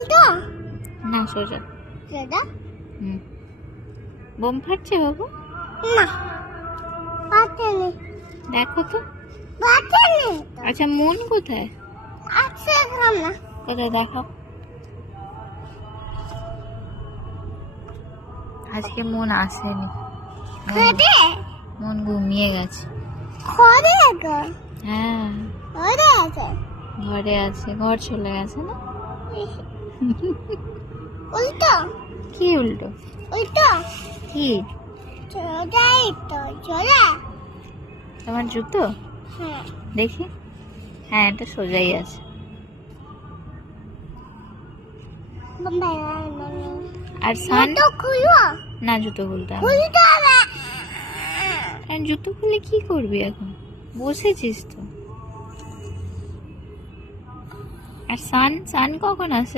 তো না সোজা। দাদা বোম ফাটছে বাবু? না পাটেনি দেখো তো। পাটেনি আচ্ছা মন কোথায়? আছে না কোথায় দেখাও। আজকে মন আসেনি, খেতে মন ঘুমিয়ে গেছে। খড়ে গো হ্যাঁ ওরে আছে ঘরে আছে, ঘর চলে গেছে না? উল্টো কি উল্টো? উল্টো কি? চলে তো চলে তোমার জুতো হ্যাঁ দেখি। হ্যাঁ এটা সোজাই আছে। আর সান তো খুলো না, জুতো খুলতে হবে না। খুলতে হবে আর জুতো খুলে কি করবি এখন? বসেছিস তো। আর সান সান কখন আসে?